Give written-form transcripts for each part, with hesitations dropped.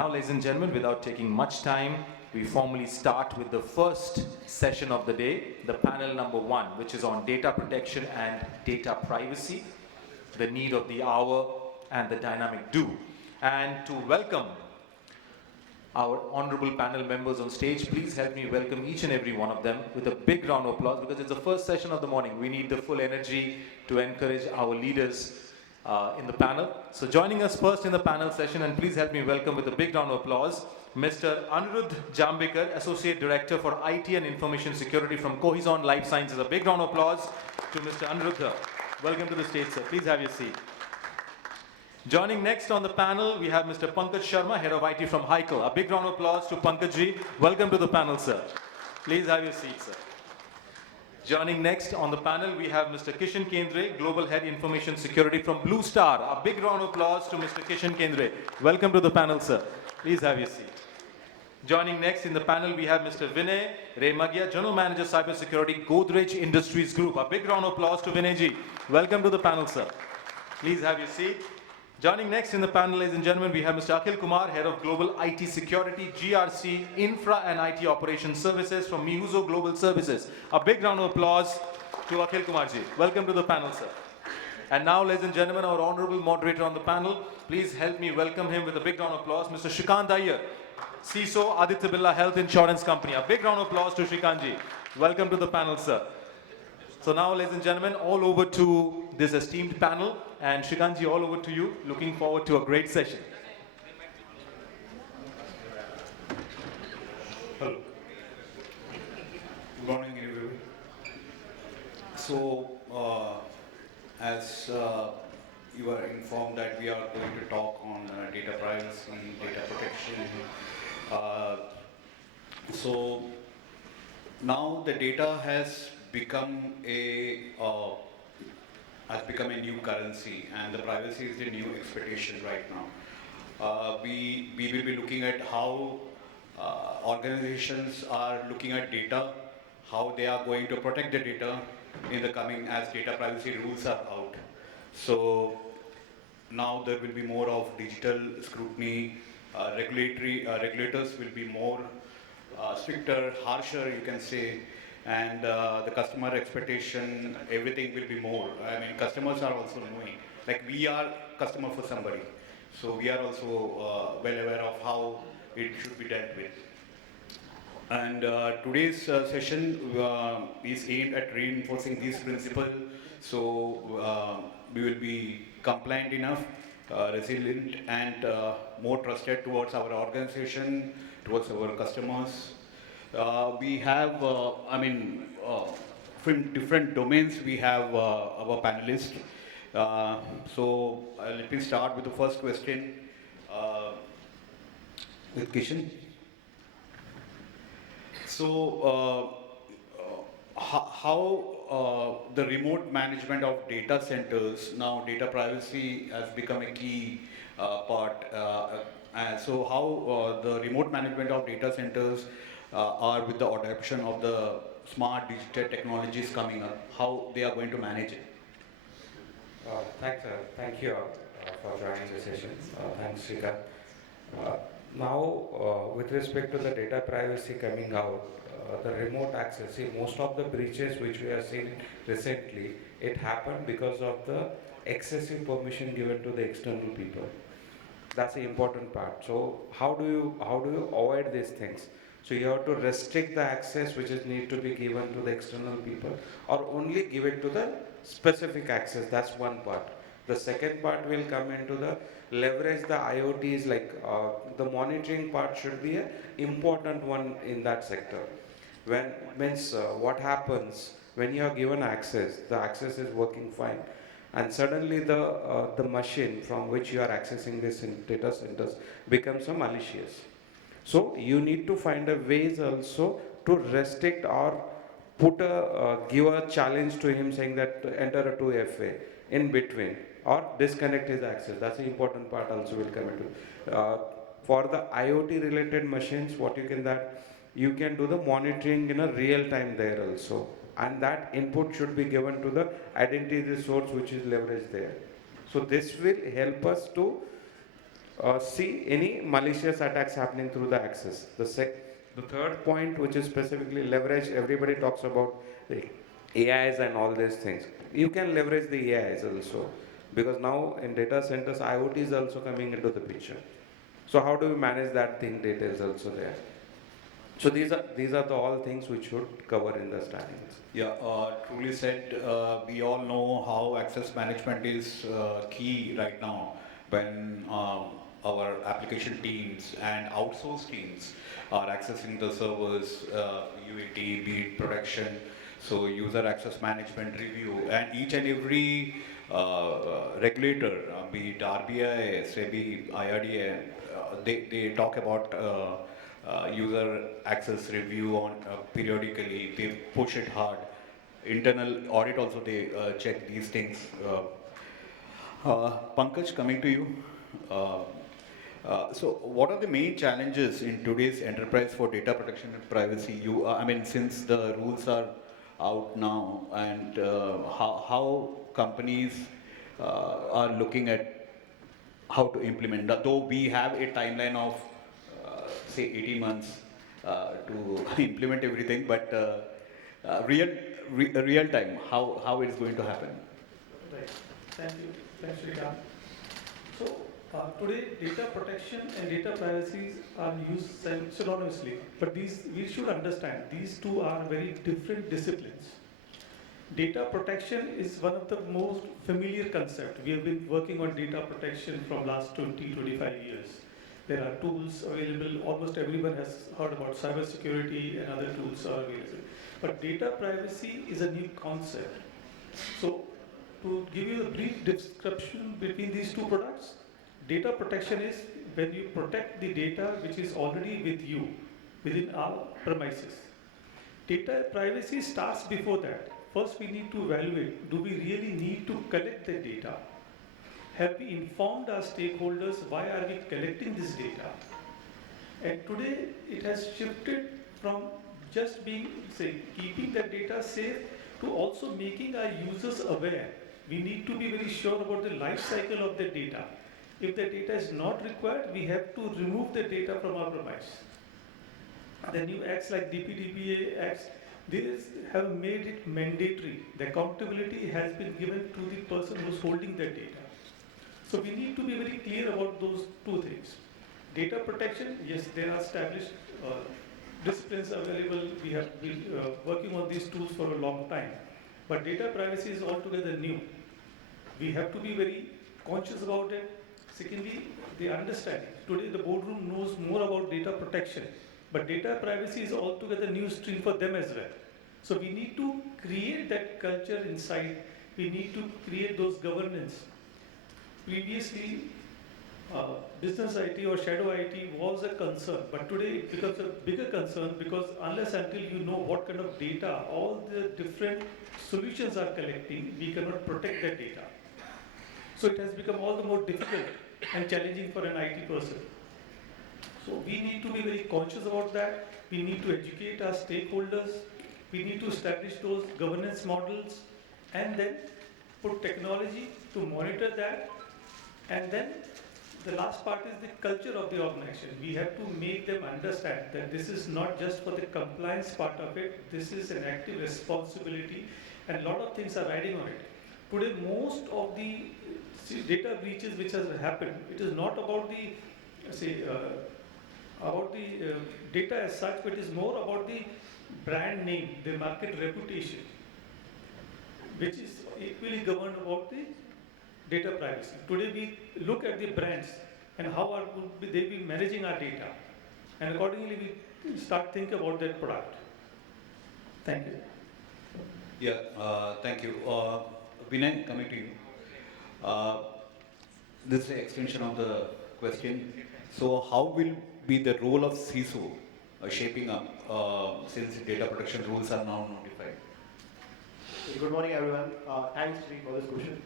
now, ladies and gentlemen, without taking much time, we formally start with the first session of the day, the panel number 1, which is on data protection and data privacy, the need of the hour and the dynamic do. And to welcome our honorable panel members on stage, please help me welcome each and every one of them with a big round of applause, because it's the first session of the morning. We need the full energy to encourage our leaders in the panel. So joining us first in the panel session, and please help me welcome with a big round of applause, Mr. Anirudha Jambhekar, Associate Director for IT and Information Security from Cohizon Life Sciences. A big round of applause to Mr. Anirudha. Welcome to the stage, sir. Please have your seat. Joining next on the panel, we have Mr. Pankaj Sharma, Head of IT from Hikal. A big round of applause to Pankaj ji. Welcome to the panel, sir. Please have your seat, sir. Joining next on the panel, we have Mr. Kishan Kendre, Global Head Information Security from Blue Star. A big round of applause to Mr. Kishan Kendre. Welcome to the panel, sir. Please have your seat. Joining next in the panel, we have Mr. Vinay Remagia, General Manager Cybersecurity, Godrej Industries Group. A big round of applause to Vinay ji. Welcome to the panel, sir. Please have your seat. Joining next in the panel, ladies and gentlemen, we have Mr. Akhil Kumar, Head of Global IT Security, GRC, Infra and IT Operations Services from Miuso Global Services. A big round of applause to Akhil Kumar ji. Welcome to the panel, sir. And now, ladies and gentlemen, our honorable moderator on the panel, please help me welcome him with a big round of applause, Mr. Shrikanth Iyer, CISO, Aditya Birla Health Insurance Company. A big round of applause to Shrikanth ji. Welcome to the panel, sir. So now, ladies and gentlemen, all over to this esteemed panel, and Shrikanth ji, all over to you. Looking forward to a great session. Hello. Good morning, everyone. So, as you are informed that we are going to talk on data privacy, data protection. So now the data has become a new currency, and the privacy is the new expectation right now. We will be looking at how organizations are looking at data, how they are going to protect the data in the coming as data privacy rules are out. So now there will be more of digital scrutiny. Regulators will be more stricter, harsher, you can say, and the customer expectation, everything will be more. I mean, customers are also knowing, like we are customer for somebody, so we are also well aware of how it should be dealt with. And today's session is aimed at reinforcing these principles, so we will be compliant enough, resilient, and more trusted towards our organization, towards our customers. We have, from different domains, we have our panelists. So let me start with the first question with Kishan. So how the remote management of data centers, now data privacy has become a key part. So how the remote management of data centers are with the adoption of the smart digital technologies coming up, how they are going to manage it? Thank you for joining the session. Thanks, Hikal. Now, with respect to the data privacy coming out, the remote access, see, most of the breaches which we have seen recently, it happened because of the excessive permission given to the external people. That's the important part. So how do you avoid these things? So you have to restrict the access which is need to be given to the external people, or only give it to the specific access. That's one part. The second part will come into the leverage the IoTs, like the monitoring part should be an important one in that sector. What happens when you are given access, the access is working fine, and suddenly the machine from which you are accessing this in data centers becomes a malicious. So you need to find a ways also to restrict or give a challenge to him saying that enter a 2FA in between or disconnect his access. That's the important part also will come into. For the IoT related machines, what you can do the monitoring in a real time there also. And that input should be given to the identity resource which is leveraged there. So this will help us to see any malicious attacks happening through the access. The third point, which is specifically leverage, everybody talks about the AIs and all these things. You can leverage the AIs also, because now in data centers, IoT is also coming into the picture. So how do we manage that thing? Data is also there. So these are the all things which should cover in the starting. Yeah, truly said. We all know how access management is key right now when our application teams and outsourced teams are accessing the servers, UAT, be it production, so user access management review, and each and every regulator, be it RBI, SEBI, IRDA, they talk about user access review on periodically. They push it hard. Internal audit also they check these things. Pankaj, coming to you. Uh, so, what are the main challenges in today's enterprise for data protection and privacy? I mean, since the rules are out now, and how companies are looking at how to implement. Though we have a timeline of say 18 months to implement everything, but real time, how it is going to happen? Right. Thank you. Thanks, Shrikanth. So today, data protection and data privacy are used synonymously, but we should understand these two are very different disciplines. Data protection is one of the most familiar concepts. We have been working on data protection from last 20-25 years. There are tools available. Almost everyone has heard about cybersecurity and other tools are available. But data privacy is a new concept. So to give you a brief description between these two products, data protection is when you protect the data which is already with you within our premises. Data privacy starts before that. First, we need to evaluate, do we really need to collect the data? Have we informed our stakeholders why are we collecting this data? And today, it has shifted from just being, say, keeping the data safe to also making our users aware. We need to be very sure about the life cycle of the data. If the data is not required, we have to remove the data from our premise. The new acts like DPDPA acts, these have made it mandatory. The accountability has been given to the person who's holding the data. So we need to be very clear about those two things. Data protection, yes, there are established disciplines available. We have been working on these tools for a long time. But data privacy is altogether new. We have to be very conscious about it. Secondly, the understanding. Today, the boardroom knows more about data protection, but data privacy is altogether new stream for them as well. So we need to create that culture inside. We need to create those governance. Previously, business IT or shadow IT was a concern, but today it becomes a bigger concern because unless until you know what kind of data all the different solutions are collecting, we cannot protect that data. So it has become all the more difficult and challenging for an IT person. So we need to be very conscious about that. We need to educate our stakeholders. We need to establish those governance models and then put technology to monitor that. And then the last part is the culture of the organization. We have to make them understand that this is not just for the compliance part of it. This is an active responsibility and a lot of things are riding on it. Today, most of the data breaches which has happened, it is not about the data as such, but it is more about the brand name, the market reputation, which is equally governed about the data privacy. Today we look at the brands and how would they be managing our data, and accordingly we start thinking about that product. Thank you. Yeah, thank you. Vinay, coming to you. This is an extension of the question. So, how will be the role of CISO shaping up since data protection rules are now notified? Good morning, everyone. Thanks, Sri, for this question.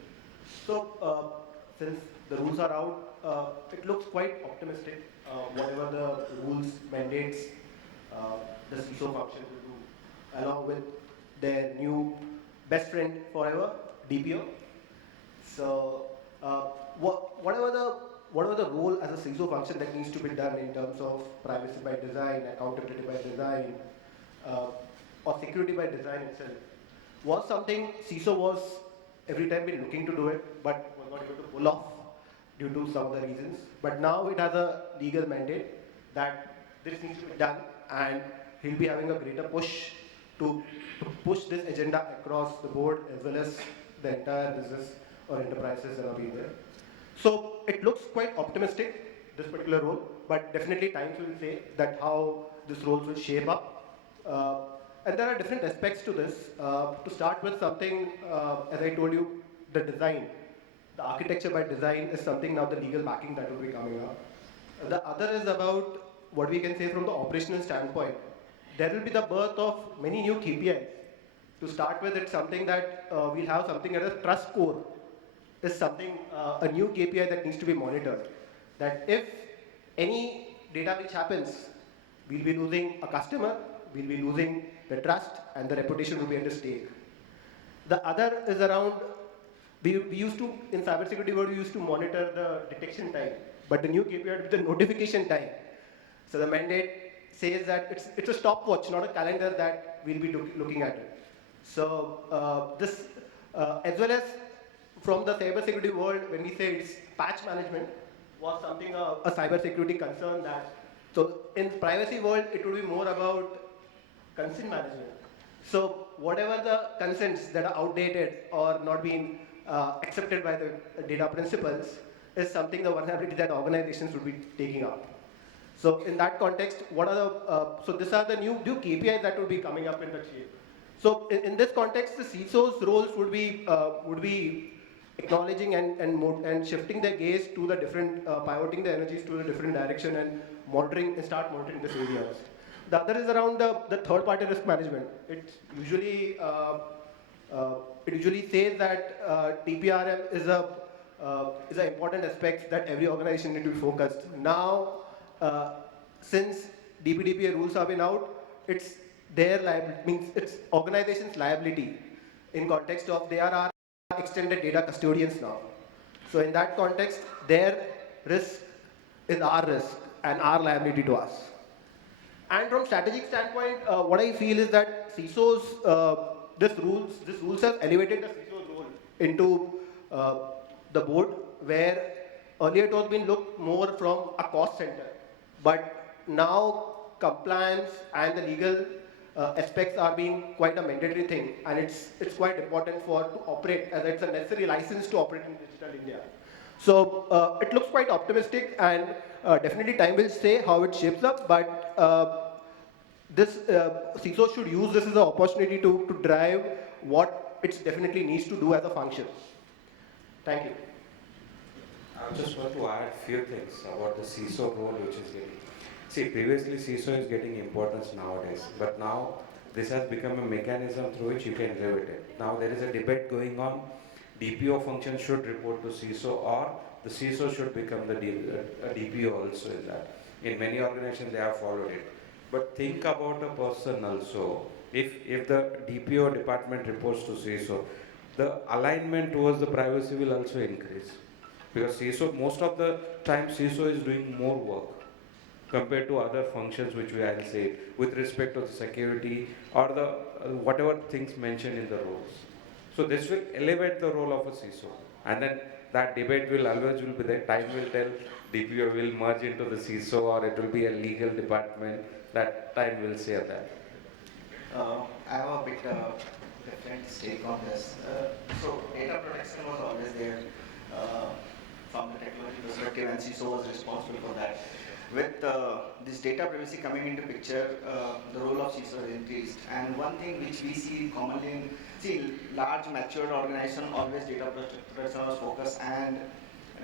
So, since the rules are out, it looks quite optimistic. Whatever the rules mandates, the CISO function will do, along with their new best friend forever, DPO. So, whatever the whatever the role as a CISO function that needs to be done in terms of privacy by design, accountability by design, uh, or security by design itself, was something CISO was every time been looking to do it, but was not able to pull off due to some of the reasons. But now it has a legal mandate that this needs to be done, and he'll be having a greater push to push this agenda across the board as well as the entire business or enterprises that are being there. So it looks quite optimistic, this particular role, but definitely times will say that how this role will shape up. And there are different aspects to this. To start with something, as I told you, the design. The architecture by design is something now the legal backing that will be coming up. The other is about what we can say from the operational standpoint. There will be the birth of many new KPIs. To start with, it's something that we'll have something as a trust score is something, a new KPI that needs to be monitored. That if any data breach happens, we'll be losing a customer, we'll be losing the trust, and the reputation will be at stake. The other is around, we used to, in cybersecurity world, we used to monitor the detection time, but the new KPI is the notification time. So the mandate says that it's a stopwatch, not a calendar that we'll be looking at it. So this, as well as from the cybersecurity world, when we say it's patch management, was something a cybersecurity concern that, so in privacy world, it would be more about consent management. So whatever the consents that are outdated or not being accepted by the data principles is something the vulnerability that organizations would be taking up. So in that context, what are the, so these are the new KPIs that would be coming up in the shape. So in this context, the CISO's roles would be acknowledging and shifting their gaze to the different, pivoting the energies to the different direction and monitoring and start monitoring these areas. The other is around the third-party risk management. It usually says that TPRM is an important aspect that every organization needs to be focused. Now, since DPDPA rules have been out, it's their liability, means it's organization's liability in context of they are our extended data custodians now. So in that context, their risk is our risk and our liability to us. And from strategic standpoint, what I feel is that CISOs, these rules have elevated the CISO's role into the board, where earlier it was been looked more from a cost center. But now compliance and the legal aspects are being quite a mandatory thing, and it's quite important to operate, as it's a necessary license to operate in digital India. So it looks quite optimistic, and definitely time will say how it shapes up, but this CISO should use this as an opportunity to drive what it definitely needs to do as a function. Thank you. I just want to add a few things about the CISO role which is getting. See, previously CISO is getting importance nowadays, but now this has become a mechanism through which you can elevate it. Now there is a debate going on, DPO function should report to CISO or the CISO should become the DPO also in that. In many organizations they have followed it. But think about a person also, if the DPO department reports to CISO, the alignment towards the privacy will also increase. Because CISO, most of the time CISO is doing more work compared to other functions which I'll say with respect to the security or the whatever things mentioned in the roles. So this will elevate the role of a CISO, and then that debate will always be there. Time will tell, DPO will merge into the CISO or it will be a legal department. That time will say that. I have a bit different take on this. So data protection was always there from the technology perspective, and CISO was responsible for that. With this data privacy coming into picture, the role of CISO has increased. And one thing which we see commonly in, large matured organization, always data protection was focused, and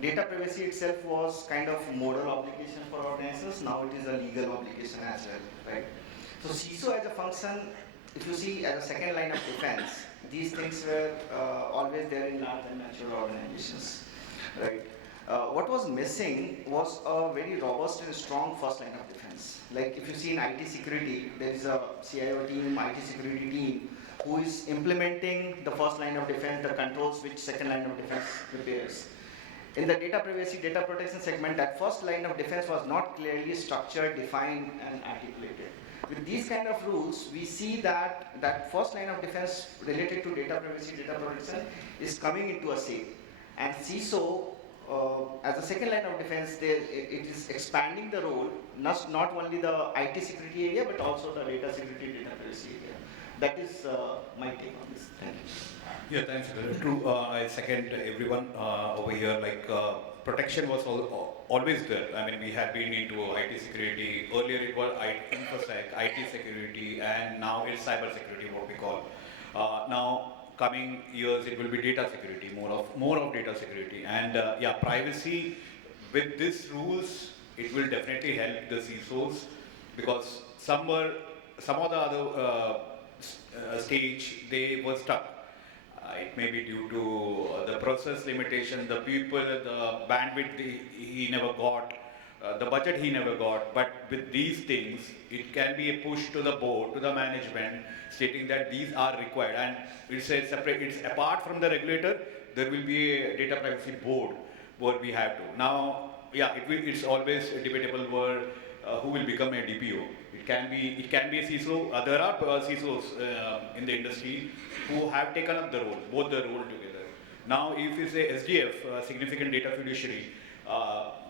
data privacy itself was kind of moral obligation for organizations. Now it is a legal obligation as well, right? So CISO as a function, if you see as a second line of defense, these things were always there in large and mature organizations, right? What was missing was a very robust and strong first line of defense. Like if you see in IT security, there is a CIO team, IT security team, who is implementing the first line of defense, the controls which second line of defense prepares. In the data privacy, data protection segment, that first line of defense was not clearly structured, defined, and articulated. With these kind of rules, we see that that first line of defense related to data privacy, data protection is coming into a shape. And CISO, as a second line of defense, it is expanding the role, not only the IT security area, but also the data security, data privacy area. That is my take on this. Thank you. Yeah, thanks. True. I second everyone over here. Like protection was always there. I mean, we have been into IT security. Earlier it was InfoSec, IT security, and now it's cyber security, what we call. Now, coming years, it will be data security, more of data security, and yeah, privacy. With these rules, it will definitely help the CISOs because some of the other stage they were stuck. It may be due to the process limitation, the people, the bandwidth he never got, the budget he never got. But with these things, it can be a push to the board, to the management, stating that these are required. And it's a separate, it's apart from the regulator, there will be a data privacy board where we have to. Now, yeah, it's always debatable where who will become a DPO. It can be a CISO. There are CISOs in the industry who have taken up the role, both the role together. Now, if it's a SDF, significant data fiduciary,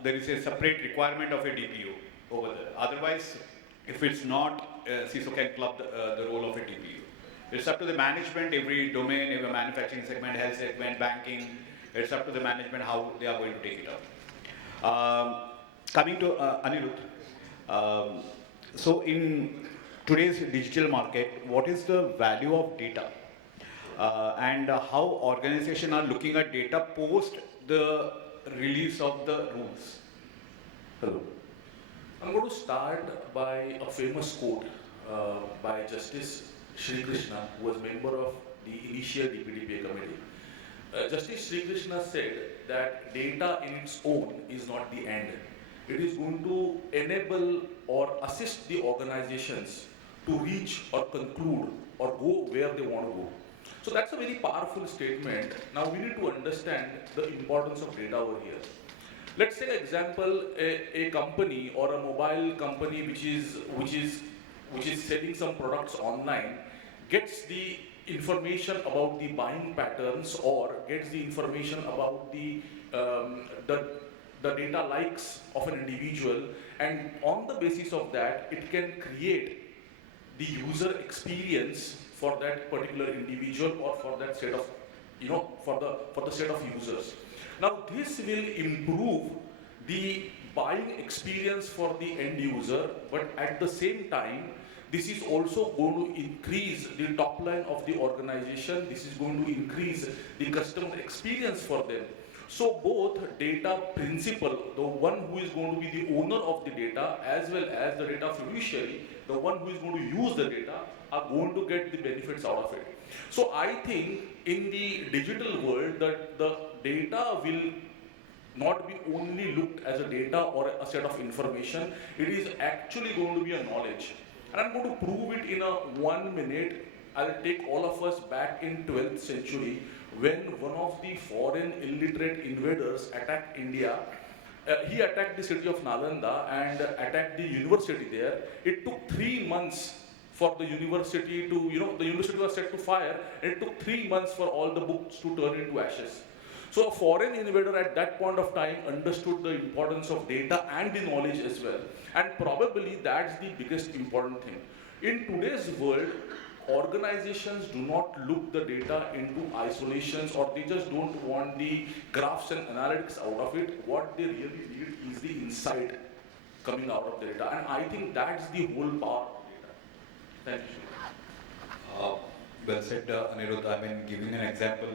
there is a separate requirement of a DPO over there. Otherwise, if it's not, CISO can club the role of a DPO. It's up to the management, every domain, every manufacturing segment, health segment, banking. It's up to the management how they are going to take it up. Coming to Anirudha. So in today's digital market, what is the value of data? And how organizations are looking at data post the release of the rules? Hello. I'm going to start by a famous quote by Justice Shrikanth, who was member of the initial DPDPA committee. Justice Shrikanth said that data in its own is not the end. It is going to enable or assist the organizations to reach or conclude or go where they want to go. So that's a very powerful statement. Now we need to understand the importance of data over here. Let's take an example, a company or a mobile company which is selling some products online gets the information about the buying patterns or gets the information about the data likes of an individual, and on the basis of that, it can create the user experience for that particular individual or for that set of, for the set of users. Now, this will improve the buying experience for the end user, but at the same time, this is also going to increase the top line of the organization. This is going to increase the customer experience for them. So both data principal, the one who is going to be the owner of the data, as well as the data fiduciary, the one who is going to use the data, are going to get the benefits out of it. So I think in the digital world that the data will not be only looked as a data or a set of information, it is actually going to be a knowledge. And I'm going to prove it in a 1 minute. I'll take all of us back in 12th century when one of the foreign illiterate invaders attacked India. He attacked the city of Nalanda and attacked the university there. It took 3 months for the university to, the university was set to fire, and it took 3 months for all the books to turn into ashes. So a foreign invader at that point of time understood the importance of data and the knowledge as well. And probably that's the biggest important thing. In today's world, organizations do not look the data into isolations, or they just don't want the graphs and analytics out of it. What they really need is the insight coming out of the data. And I think that's the whole power of data. Thank you. Well said, Anirudha. I mean, giving an example,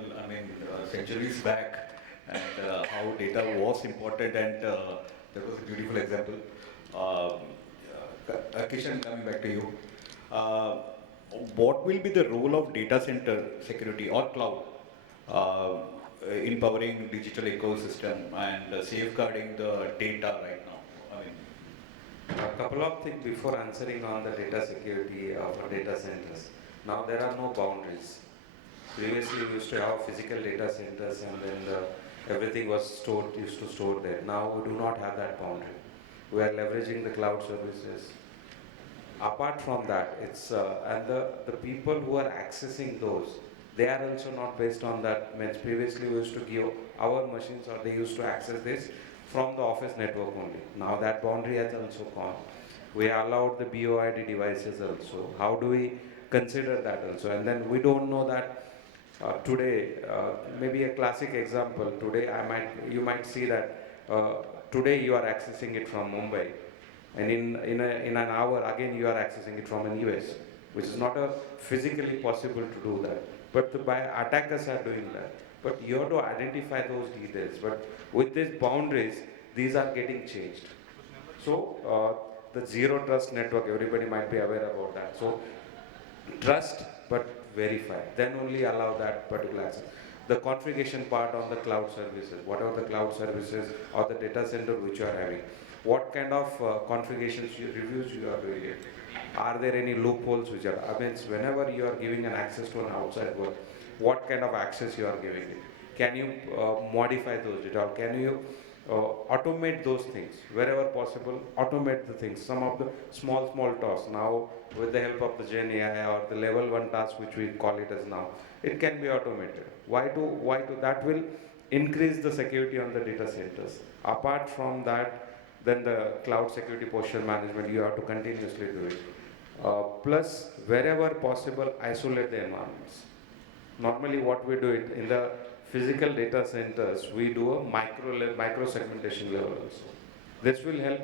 centuries back, and how data was important, and that was a beautiful example. Kishan, coming back to you. What will be the role of data center security or cloud in powering digital ecosystem and safeguarding the data right now? A couple of things before answering on the data security of data centers. Now there are no boundaries. Previously we used to have physical data centers, and then Everything was stored, used to store there. Now we do not have that boundary. We are leveraging the cloud services. Apart from that, it's and the people who are accessing those, they are also not based on that. Means previously we used to give our machines, or they used to access this from the office network only. Now that boundary has also gone. We allowed the BOID devices also. How do we consider that also? And then we don't know that today, maybe a classic example. Today, you might see that today you are accessing it from Mumbai, and in an hour again you are accessing it from an US, which is not physically possible to do that. But by attackers are doing that. But you have to identify those details. But with these boundaries, these are getting changed. So the zero trust network, everybody might be aware about that. So trust but verify, then only allow that particular access. The configuration part on the cloud services, whatever the cloud services or the data center which you are having, what kind of configurations reviews you are doing it? Are there any loopholes which are, I mean, whenever you are giving an access to an outside world, what kind of access you are giving it? Can you modify those data? Can you automate those things wherever possible? Automate the things. Some of the small tasks now, with the help of the Gen AI or the level 1 task, which we call it as now, it can be automated. Why to that will increase the security on the data centers. Apart from that, then the cloud security posture management, you have to continuously do it. Plus, wherever possible, isolate the environments. Normally what we do it in the physical data centers, we do a micro segmentation level also. This will help,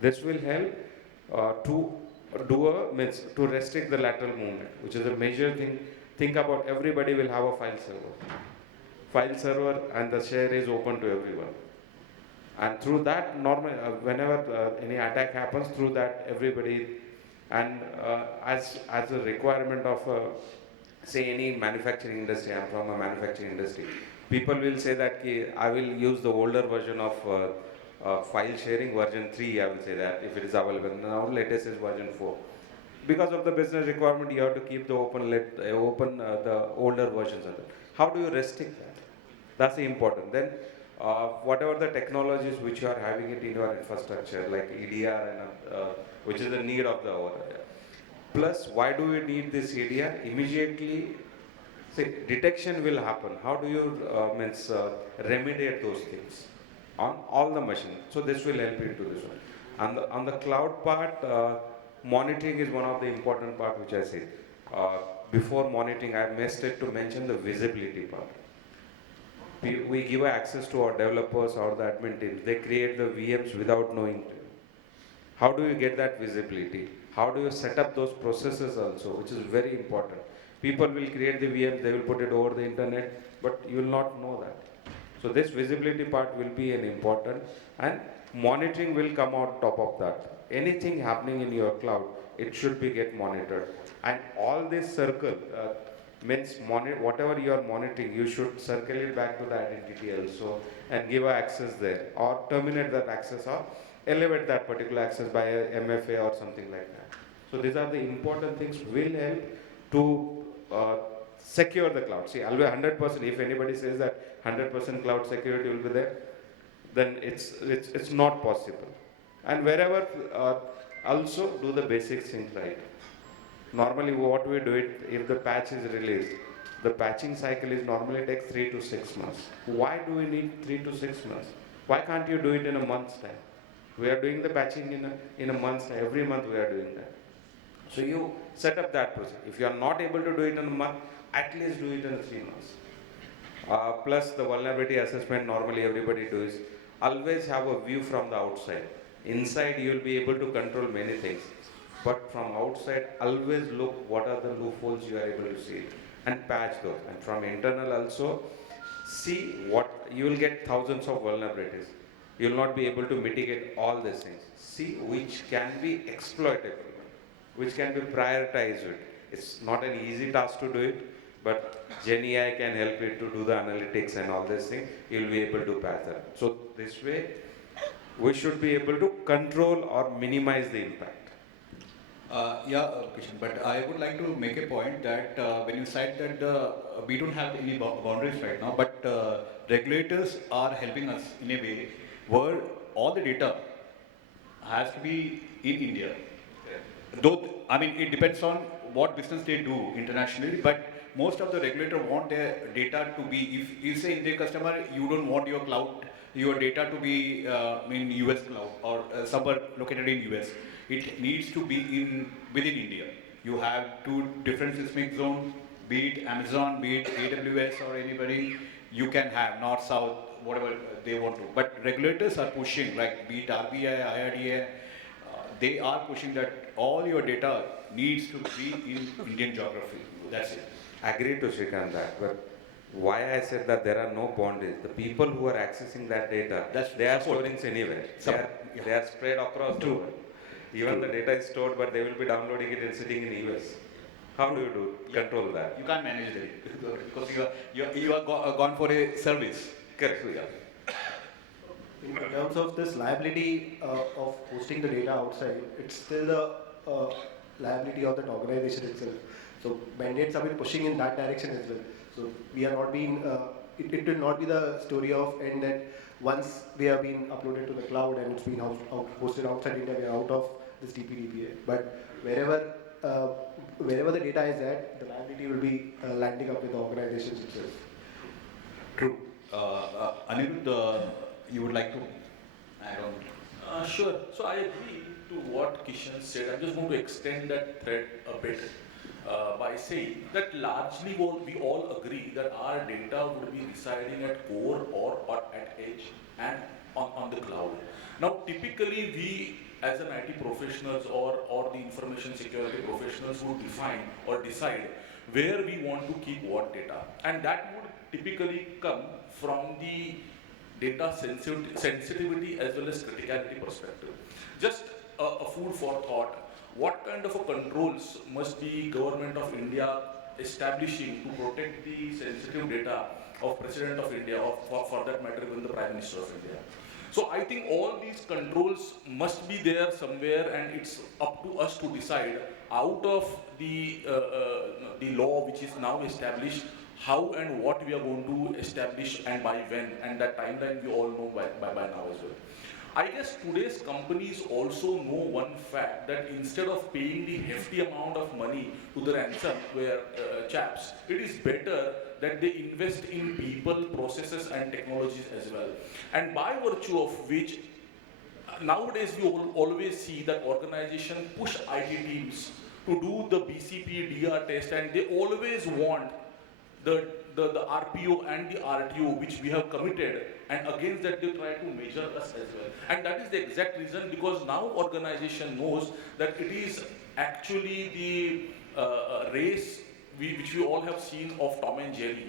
this will help to to restrict the lateral movement, which is a major thing. Think about, everybody will have a file server. File server, and the share is open to everyone. And through that, whenever any attack happens, through that everybody, and as a requirement of say any manufacturing industry, I'm from a manufacturing industry, people will say that I will use the older version of file sharing, version 3, I will say that, if it is available. Now latest is version 4. Because of the business requirement, you have to keep the the older versions of it. How do you restrict that? That's the important. Then whatever the technologies which you are having it in your infrastructure, like EDR, and which is the need of the hour. Plus, why do we need this EDR? Immediately, say, detection will happen. How do you remediate those things on all the machines? So this will help you to this one. On the cloud part, monitoring is one of the important part which I say. Before monitoring, I missed it to mention the visibility part. We give access to our developers or the admin teams. They create the VMs without knowing. How do you get that visibility? How do you set up those processes also, which is very important. People will create the VMs, they will put it over the internet, but you will not know that. So this visibility part will be an important, and monitoring will come out top of that. Anything happening in your cloud, it should be get monitored. And all this circle, means whatever you are monitoring, you should circle it back to the identity also and give access there, or terminate that access, or elevate that particular access by a MFA or something like that. So these are the important things will help to secure the cloud. See, always 100%, if anybody says that 100% cloud security will be there, then it's not possible. And wherever also do the basic things right. Normally what we do it, if the patch is released, the patching cycle is normally takes 3 to 6 months. Why do we need 3 to 6 months? Why can't you do it in a month's time? We are doing the patching in a month's time. Every month we are doing that. So you set up that process. If you are not able to do it in a month, at least do it in 3 months. Plus the vulnerability assessment, normally everybody does. Always have a view from the outside. Inside you will be able to control many things. But from outside, always look what are the loopholes you are able to see and patch those. And from internal also, see what, you will get thousands of vulnerabilities. You will not be able to mitigate all these things. See which can be exploitable, which can be prioritized. It's not an easy task to do it, but Gen AI can help you to do the analytics and all these things. You will be able to patch them. So this way, we should be able to control or minimize the impact. Kishan, but I would like to make a point that when you said that we don't have any boundaries right now, but regulators are helping us in a way where all the data has to be in India. Though, I mean, it depends on what business they do internationally, but most of the regulator want their data to be, if you say Indian customer, you don't want your cloud, your data to be in US cloud or somewhere located in US. It needs to be within India. You have two different seismic zones, be it Amazon, be it AWS or anybody, you can have north, south, whatever they want to. But regulators are pushing, like be it RBI, IRDA, they are pushing that all your data needs to be in Indian geography. That's it. Agree to Shrikanth that, but why I said that there are no boundaries. The people who are accessing that data, they are storing anywhere. They are spread across the world. Even the data is stored, but they will be downloading it and sitting in US. How do you control that? You can't manage it because you are gone for a service. Correct. In terms of this liability of hosting the data outside, it's still the liability of that organization itself. So mandates have been pushing in that direction as well. So we are not being, it will not be the story of end that once we have been uploaded to the cloud and it's been hosted outside India, we are out of this DPDPA. But wherever the data is at, the liability will be landing up with the organizations itself. True. Anirudha, you would like to add on? Sure. So I agree to what Kishan said. I'm just going to extend that thread a bit by saying that largely we all agree that our data would be residing at core or at edge and on the cloud. Now, typically we as an IT professionals or the information security professionals would define or decide where we want to keep what data. And that would typically come from the data sensitivity as well as criticality perspective. Just a food for thought. What kind of a controls must be Government of India establishing to protect the sensitive data of President of India or for that matter even the Prime Minister of India? So I think all these controls must be there somewhere, and it's up to us to decide out of the law which is now established how and what we are going to establish and by when, and that timeline we all know by now as well. I guess today's companies also know one fact that instead of paying the hefty amount of money to the ransomware chaps, it is better that they invest in people, processes and technologies as well. And by virtue of which, nowadays we always see that organizations push IT teams to do the BCP DR test, and they always want the RPO and the RTO which we have committed, and against that they try to measure us as well. And that is the exact reason, because now organization knows that it is actually the race which we all have seen of Tom and Jerry,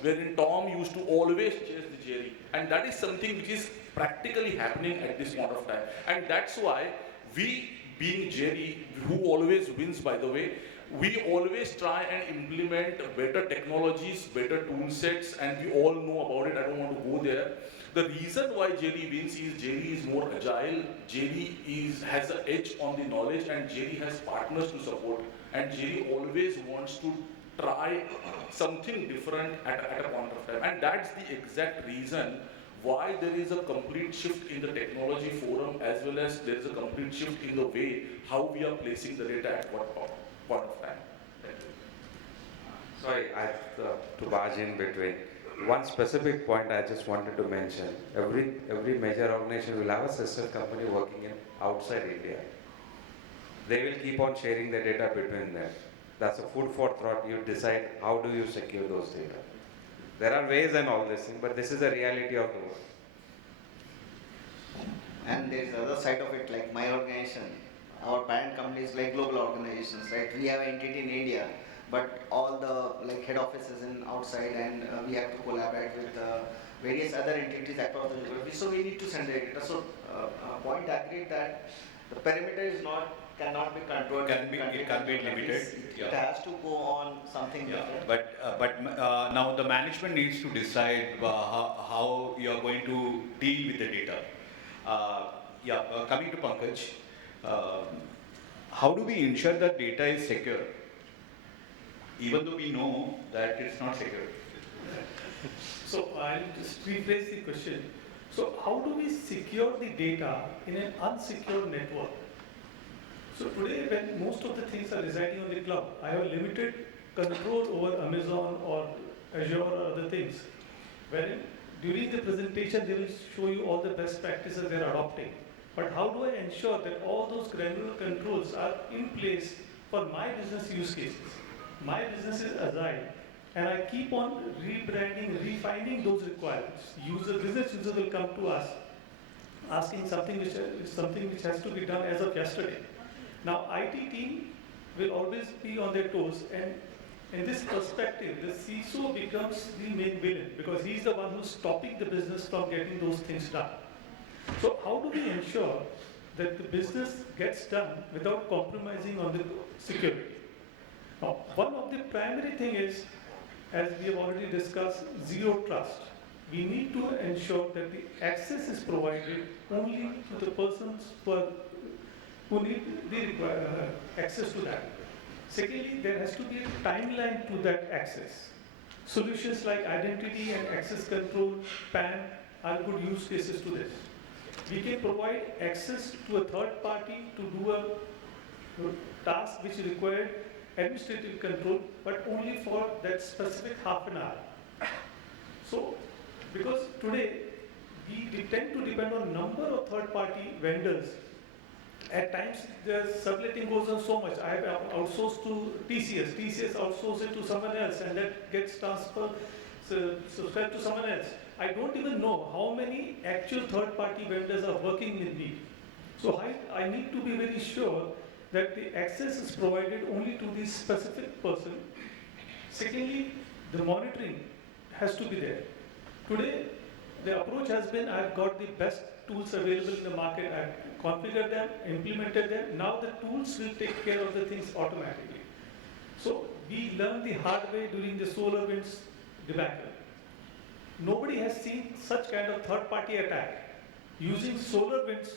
wherein Tom used to always chase the Jerry. And that is something which is practically happening at this point of time. And that's why we, being Jerry, who always wins by the way, we always try and implement better technologies, better tool sets, and we all know about it. I don't want to go there. The reason why Jerry wins is Jerry is more agile, Jerry has an edge on the knowledge, and Jerry has partners to support. And Jerry always wants to try something different at a point of time. And that's the exact reason why there is a complete shift in the technology forum, as well as there is a complete shift in the way how we are placing the data at what point of time. Sorry, to barge in between. One specific point I just wanted to mention. Every major organization will have a sister company working in outside India. They will keep on sharing their data between them. That's a food for thought. You decide how do you secure those data. There are ways and all this thing, but this is the reality of the world. And there's the other side of it, like my organization, our parent companies like global organizations, right? We have an entity in India, but all the head offices in outside, and we have to collaborate with various other entities across the geography. So we need to send the data. So point agreed that the perimeter cannot be controlled. It can be limited. It has to go on something different. But now the management needs to decide how you are going to deal with the data. Coming to Pankaj, how do we ensure that data is secure, even though we know that it's not secure? So I'll just rephrase the question. So how do we secure the data in an unsecured network? So today, when most of the things are residing on the cloud, I have limited control over Amazon or Azure or other things. Wherein during the presentation, they will show you all the best practices they're adopting. But how do I ensure that all those granular controls are in place for my business use cases? My business is agile, and I keep on rebranding, refining those requirements. Business user will come to us asking something which has to be done as of yesterday. Now, IT team will always be on their toes, and in this perspective, the CISO becomes the main villain because he's the one who's stopping the business from getting those things done. So how do we ensure that the business gets done without compromising on the security? Now, one of the primary thing is, as we have already discussed, zero trust. We need to ensure that the access is provided only to the persons who need the access to that. Secondly, there has to be a timeline to that access. Solutions like identity and access control, PAN, are good use cases to this. We can provide access to a third party to do a task which required administrative control, but only for that specific half an hour. So, because today we tend to depend on number of third-party vendors. At times, the subletting goes on so much. I have outsourced to TCS. TCS outsources it to someone else, and that gets transferred, subscribed to someone else. I don't even know how many actual third-party vendors are working with me. So I need to be very sure that the access is provided only to the specific person. Secondly, the monitoring has to be there. Today, the approach has been, I've got the best tools available in the market, I've configured them, implemented them, now the tools will take care of the things automatically. So we learned the hard way during the SolarWinds debacle. Nobody has seen such kind of third-party attack using SolarWinds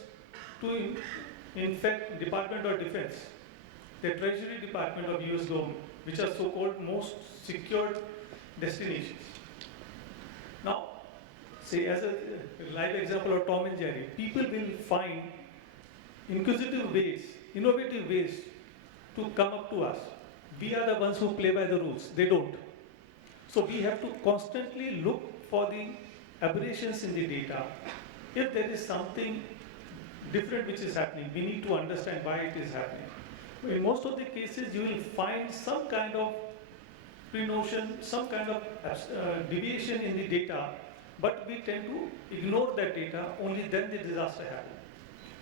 to infect Department of Defense, the Treasury Department of US government, which are so-called most secured destinations. Now, say as a live example of Tom and Jerry, people will find inquisitive ways, innovative ways to come up to us. We are the ones who play by the rules, they don't. So we have to constantly look for the aberrations in the data. If there is something different which is happening, we need to understand why it is happening. In most of the cases, you will find some kind of pre-notion, some kind of deviation in the data, but we tend to ignore that data, only then the disaster happens.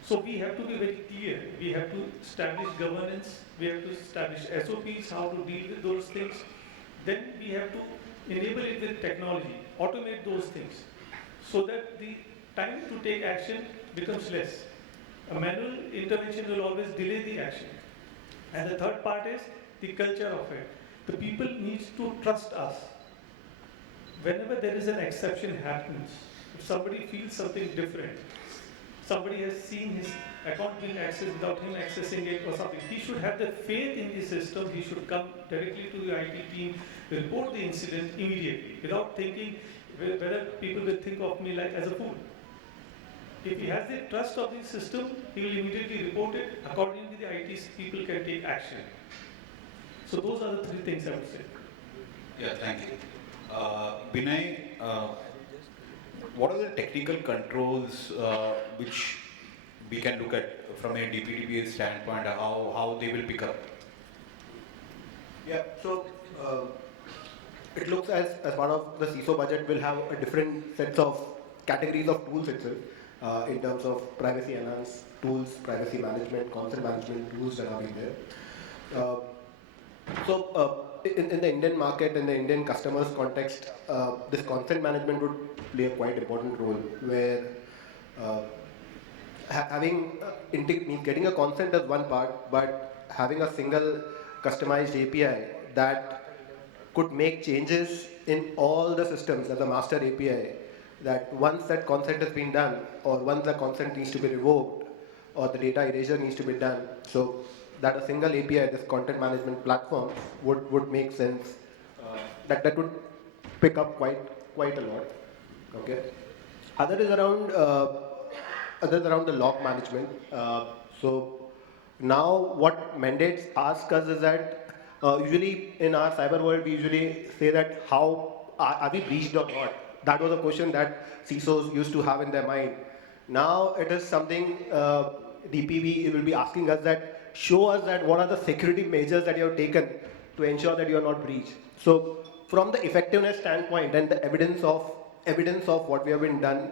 So we have to be very clear. We have to establish governance, we have to establish SOPs, how to deal with those things. Then we have to enable it with technology, automate those things, so that the time to take action becomes less. A manual intervention will always delay the action. And the third part is the culture of it. The people need to trust us. Whenever there is an exception happens, if somebody feels something different, somebody has seen his account being accessed without him accessing it or something, he should have the faith in the system. He should come directly to the IT team, report the incident immediately, without thinking whether people will think of me like as a fool. If he has the trust of the system, he will immediately report it. Accordingly, the IT people can take action. So those are the three things I would say. Yeah, thank you. Vinay, what are the technical controls which we can look at from a DPDBA standpoint, how they will pick up? Yeah, so it looks as part of the CISO budget will have a different sets of categories of tools itself in terms of privacy enhanced tools, privacy management, consent management tools that are being there. In the Indian market, in the Indian customers context, this consent management would play a quite important role where getting a consent is one part, but having a single customized API that could make changes in all the systems as a master API, that once that consent has been done or once the consent needs to be revoked or the data erasure needs to be done, so that a single API, this content management platform, would make sense. That would pick up quite a lot. Okay. Other is around others around the log management. So now what mandates ask us is that usually in our cyber world we usually say that how are we breached or not? That was a question that CISOs used to have in their mind. Now it is something DPV will be asking us that show us that what are the security measures that you have taken to ensure that you are not breached. So from the effectiveness standpoint and the evidence of what we have been done,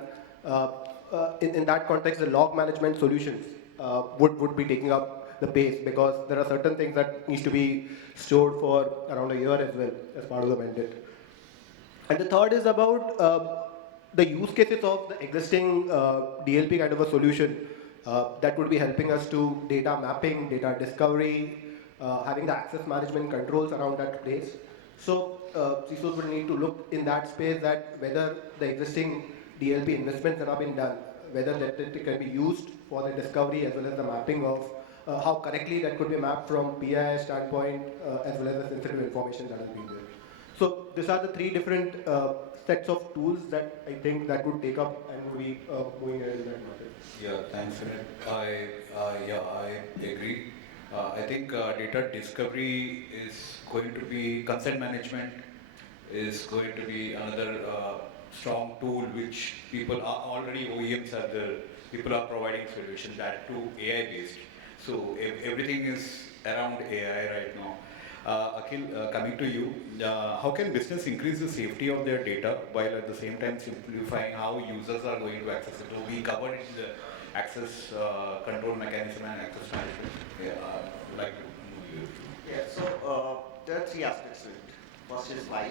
in that context, the log management solutions would be taking up the pace because there are certain things that needs to be stored for around a year as well as part of the mandate. And the third is about the use cases of the existing DLP kind of a solution that would be helping us to data mapping, data discovery, having the access management controls around that place. So CISOs would need to look in that space that whether the existing DLP investments that have been done, whether that it can be used for the discovery as well as the mapping of how correctly that could be mapped from PII standpoint as well as the sensitive information that has been there. So these are the three different sets of tools that I think that would take up and would be going ahead in that market. Yeah, thanks, Vinay. I agree. I think data discovery is going to be, consent management is going to be another strong tool which people are already, OEMs are the, people are providing solutions that too AI based. So everything is around AI right now. Akhil, coming to you, how can business increase the safety of their data while at the same time simplifying how users are going to access it? So we covered in the access control mechanism and access management. Yeah, like to move you. Yeah, so there are three aspects to it. First is why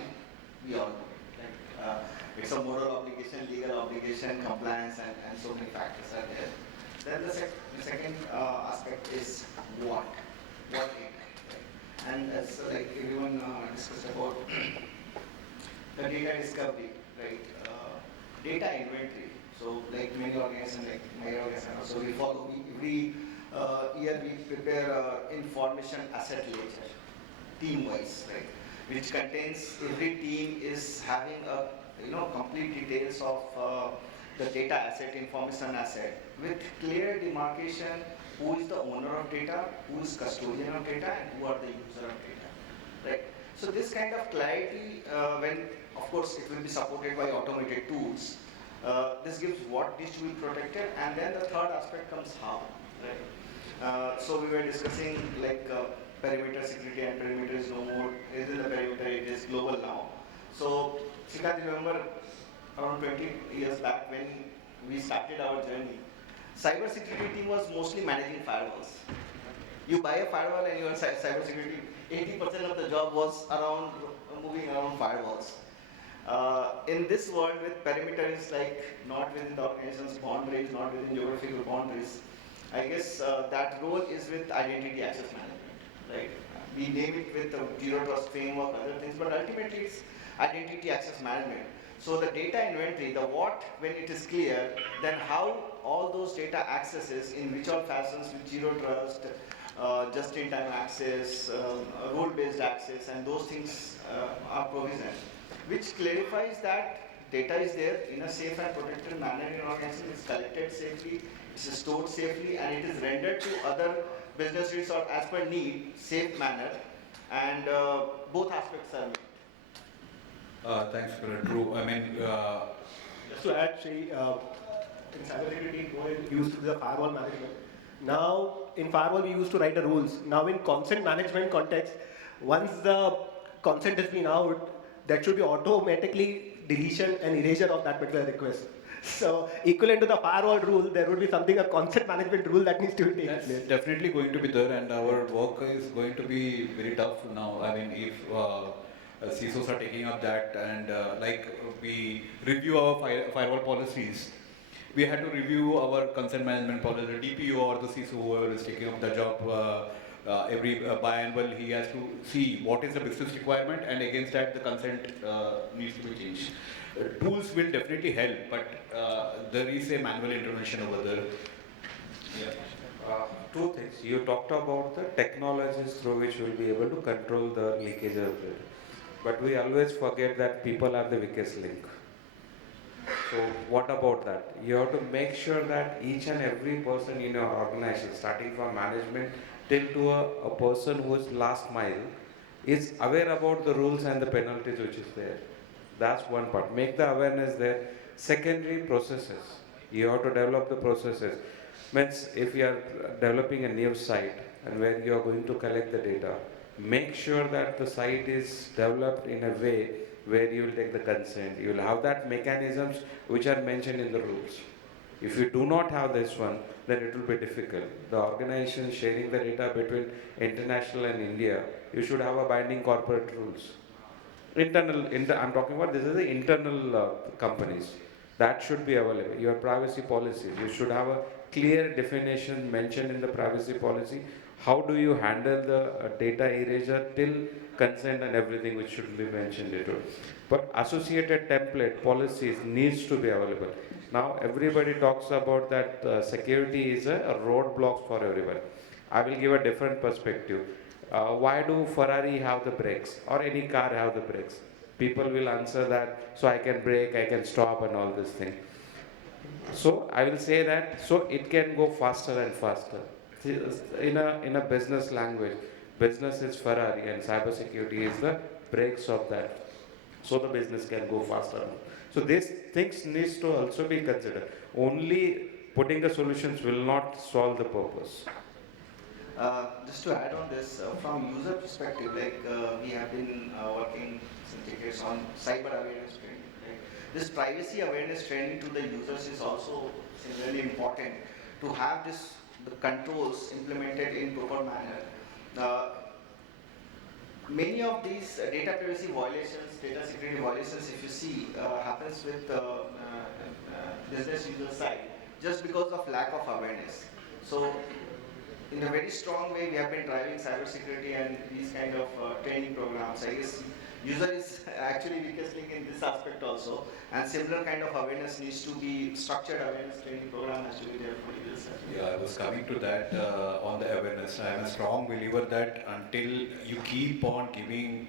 we all know it. Like, it's a moral obligation, legal obligation, compliance, and so many factors are there. Then the second aspect is what it, right? And as like everyone discussed about the data discovery, right? Data inventory. So like many organizations, like my organization also, we follow. Every year we prepare information asset ledger, team-wise, right? Which contains every team is having a complete details of the data asset, information asset, with clear demarcation who is the owner of data, who is custodian of data, and who are the user of data, right? So this kind of clarity, when of course it will be supported by automated tools, this gives what needs to be protected, and then the third aspect comes how, right? So we were discussing like perimeter security, and perimeter is no more, it is in the perimeter, it is global now. So Shrikanth, remember around 20 years back when we started our journey, cybersecurity team was mostly managing firewalls. You buy a firewall and your cybersecurity, 80% of the job was around moving around firewalls. In this world with perimeters like not within the organization's boundaries, not within geographical boundaries, I guess that role is with identity access management, right? We name it with the zero trust framework, other things, but ultimately it's identity access management. So the data inventory, the what, when it is clear, then how all those data accesses in which all fashions with zero trust, just-in-time access, role-based access, and those things are provisioned, which clarifies that data is there in a safe and protected manner in an organization, it's collected safely, it's stored safely, and it is rendered to other business units or as per need, safe manner, and both aspects are met. Thanks for that, Drew. I mean, Just to add, Shri, in cybersecurity, we used to do the firewall management. Now, in firewall, we used to write the rules. Now, in consent management context, once the consent has been out, that should be automatically deletion and erasure of that particular request. So, equivalent to the firewall rule, there would be something, a consent management rule that needs to be taken that's place. definitely going to be there, and our work is going to be very tough now. I mean, if CISOs are taking up that, and like we review our firewall policies, we had to review our consent management policy. The DPO or the CISO, whoever is taking up the job, every biannual, he has to see what is the business requirement, and against that the consent needs to be changed. Tools will definitely help, but there is a manual intervention over there. Yeah. Two things. You talked about the technologies through which we'll be able to control the leakage of data. But we always forget that people are the weakest link. So what about that? You have to make sure that each and every person in your organization, starting from management till to a person who is last mile, is aware about the rules and the penalties which is there. That's one part. Make the awareness there. Secondary, processes. You have to develop the processes. Means if you are developing a new site and where you are going to collect the data, make sure that the site is developed in a way where you will take the consent. You will have that mechanisms which are mentioned in the rules. If you do not have this one, then it will be difficult. The organization sharing the data between international and India, you should have a binding corporate rules. I'm talking about this is the internal companies. That should be available. Your privacy policies, you should have a clear definition mentioned in the privacy policy. How do you handle the data erasure till consent and everything which should be mentioned into it. But associated template policies needs to be available. Now everybody talks about that security is a roadblock for everyone. I will give a different perspective. Why do Ferrari have the brakes or any car have the brakes? People will answer that, so I can brake, I can stop and all this thing. So I will say that, so it can go faster and faster. In a business language, business is Ferrari and cybersecurity is the brakes of that. So the business can go faster. So these things needs to also be considered. Only putting the solutions will not solve the purpose. Just to add on this, from user perspective, like we have been working since decades on cyber awareness training. Right? This privacy awareness training to the users is also similarly important to have the controls implemented in proper manner. Many of these data privacy violations, data security violations, if you see, happens with business user side just because of lack of awareness. So in a very strong way, we have been driving cybersecurity and these kind of training programs. I guess user is actually weakest link in this aspect also, and similar kind of awareness needs to be structured awareness training program has to be there for users. Yeah, I was coming to that on the awareness. I am a strong believer that until you keep on giving,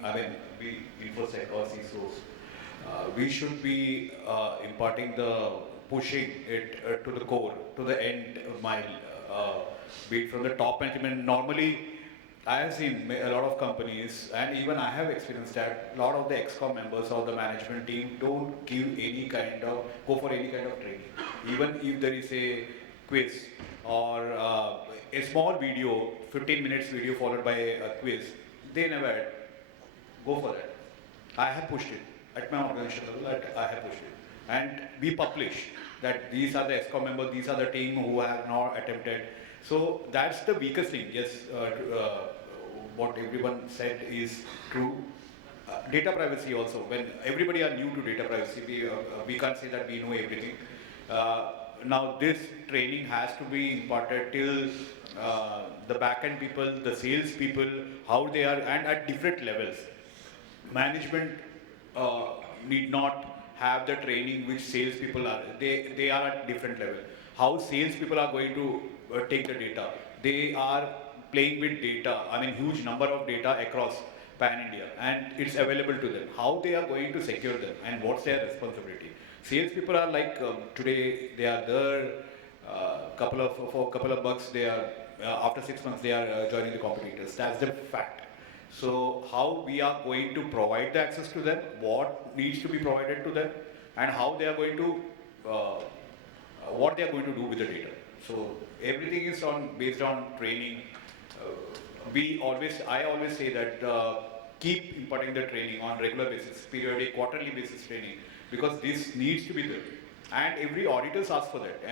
we InfoSec or CISOs, we should be imparting pushing it to the core, to the end mile. Be it from the top management. Normally, I have seen a lot of companies, and even I have experienced that a lot of the ExCom members of the management team don't go for any kind of training. Even if there is a quiz or a small video, 15 minutes video followed by a quiz, they never go for that. I have pushed it at my organization level. That I have pushed it, and we publish that these are the ExCom members, these are the team who have not attempted. So that's the weakest thing. Yes, what everyone said is true. Data privacy also. When everybody are new to data privacy, we can't say that we know everything. Now this training has to be imparted till the back-end people, the sales people, how they are, and at different levels. Management need not have the training which sales people are. They are at different level. How sales people are going to take the data. They are playing with data. Huge number of data across pan-India, and it's available to them. How they are going to secure them, and what's their responsibility? Sales people are like today they are there. For a couple of bucks, they are after 6 months they are joining the competitors. That's the fact. So how we are going to provide the access to them, what needs to be provided to them, and how they are going to, what they are going to do with the data. So everything is based on training. I always say that keep imparting the training on regular basis, periodic, quarterly basis training, because this needs to be there. And every auditors ask for that.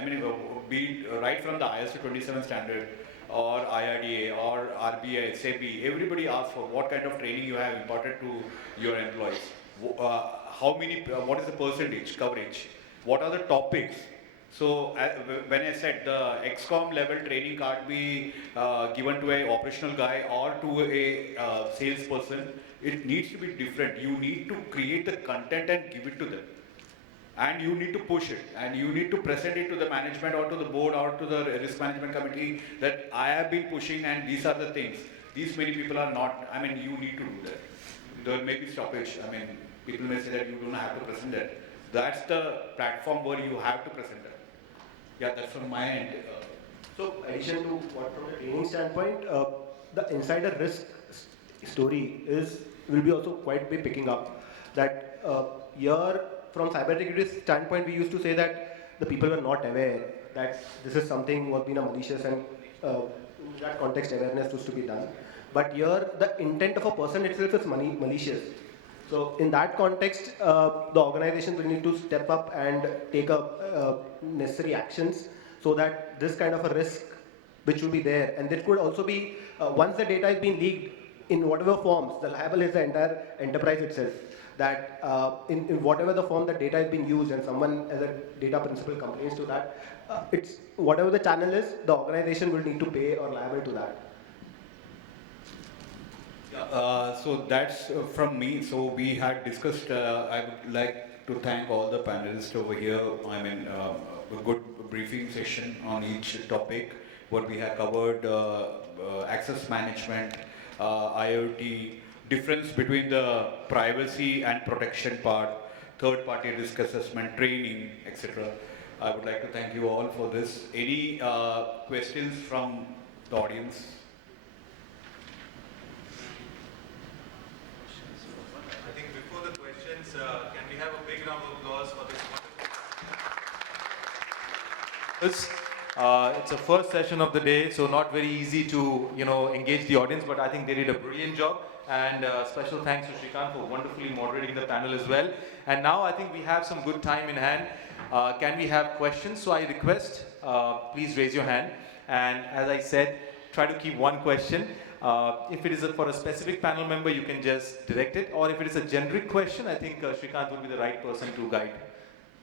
Be it right from the ISO 27 standard, or IRDA, or RBI, SEBI, everybody asks for what kind of training you have imparted to your employees. What is the percentage coverage? What are the topics? So when I said the ExCom level training can't be given to an operational guy or to a salesperson, it needs to be different. You need to create the content and give it to them. and you need to push it, and you need to present it to the management or to the board or to the risk management committee that I have been pushing and these are the things. These many people are not, I mean, you need to do that. There may be stoppage, I mean, people may say that you don't have to present that. That's the platform where you have to present that. Yeah, that's from my end. So, addition to what from a training standpoint, the insider risk story will be also quite be picking up. That here, from cybersecurity standpoint, we used to say that the people were not aware that this is something what been a malicious, and in that context awareness was to be done. But here, the intent of a person itself is malicious. So in that context, the organizations will need to step up and take up necessary actions so that this kind of a risk which will be there, and this could also be, once the data is being leaked in whatever forms, the liable is the entire enterprise itself. That in whatever the form that data is being used and someone as a data principal complains to that, it's whatever the channel is, the organization will need to pay or liable to that. So that's from me. So we had discussed, I would like to thank all the panelists over here. I mean, a good briefing session on each topic. What we have covered, access management, IoT, difference between the privacy and protection part, third party risk assessment, training, etc. I would like to thank you all for this. Any questions from the audience? I think before the questions, can we have a big round of applause for this wonderful... It's a first session of the day, so not very easy to engage the audience, but I think they did a brilliant job. And special thanks to Shrikanth for wonderfully moderating the panel as well. And now I think we have some good time in hand. Can we have questions? So I request, please raise your hand. And as I said, try to keep one question. If it is for a specific panel member, you can just direct it. Or if it is a generic question, I think Shrikanth would be the right person to guide.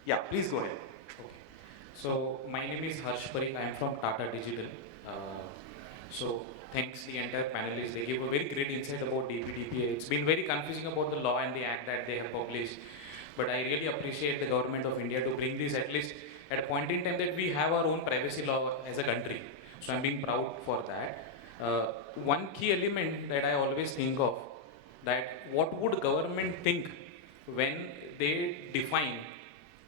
Yeah, please go ahead. So my name is Harsh Parikh. I am from Tata Digital. So thanks the entire panelists. They gave a very great insight about DPDPA. It's been very confusing about the law and the act that they have published. But I really appreciate the government of India to bring this at least at a point in time that we have our own privacy law as a country. So I'm being proud for that. One key element that I always think of, that what would government think when they define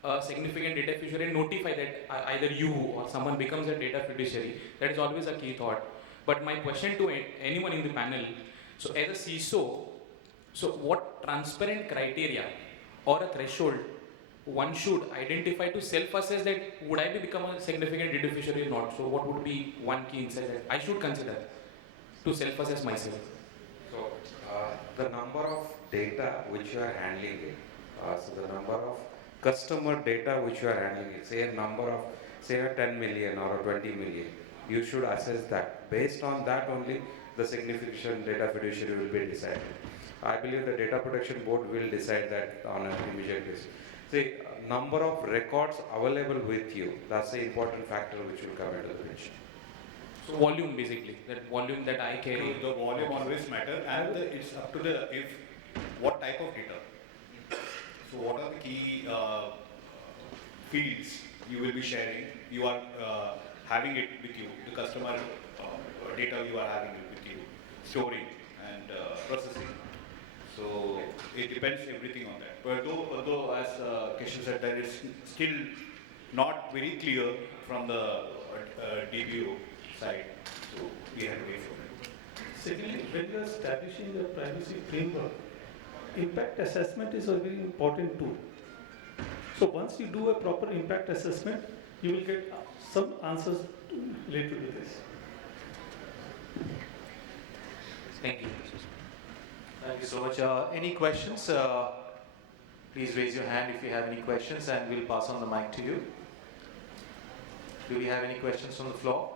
a significant data fiduciary and notify that either you or someone becomes a data fiduciary. That is always a key thought. But my question to anyone in the panel, so as a CISO, so what transparent criteria or a threshold one should identify to self-assess that would I become a significant data fiduciary or not? So what would be one key insight that I should consider to self-assess myself? So the number of data which you are handling, so the number of customer data which you are handling, say a number of, say a 10 million or a 20 million, you should assess that. Based on that only, the significant data fiduciary will be decided. I believe the Data Protection Board will decide that on an immediate basis. See, number of records available with you, that's the important factor which will come into the picture. So volume basically, that volume that I carry. The volume always matter, and it's up to the what type of data. So what are the key fields you will be sharing? You are having it with you, the customer data you are having it with you, storing and processing. So it depends everything on that. But although as Kishan said, that is still not very clear from the DBO side. So we have to wait for it. Secondly, when you are establishing a privacy framework, impact assessment is a very important tool. So once you do a proper impact assessment, you will get some answers related to this. Thank you. Thank you so much. Any questions? Please raise your hand if you have any questions and we'll pass on the mic to you. Do we have any questions from the floor?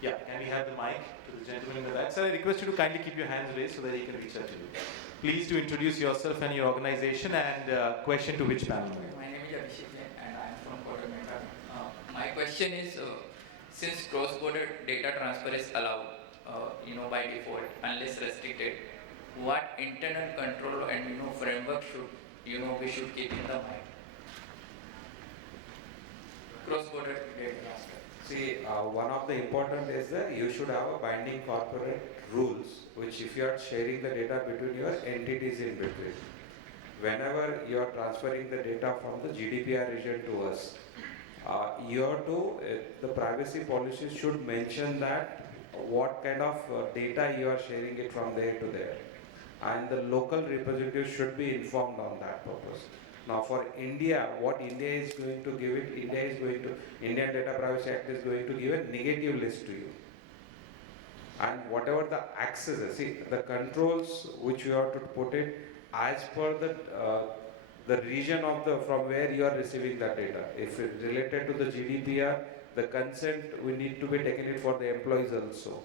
Yeah, can we have the mic to the gentleman in the back? Sir, I request you to kindly keep your hands raised so that he can reach out to you. Please to introduce yourself and your organization and question to which panel. My name is Aditya and I am from Moderator. My question is, since cross-border data transfer is allowed, by default, unless restricted, what internal control and framework should we should keep in the mind? Cross-border data transfer. See, one of the important is that you should have a binding corporate rules, which if you are sharing the data between your entities in between. Whenever you are transferring the data from the GDPR region to us, you have to, the privacy policies should mention that what kind of data you are sharing it from there to there. And the local representatives should be informed on that purpose. Now for India, what India is going to give it, Indian Data Privacy Act is going to give a negative list to you. And whatever the access is, see, the controls which you have to put it as per the region of from where you are receiving that data. If it's related to the GDPR, the consent we need to be taken it for the employees also.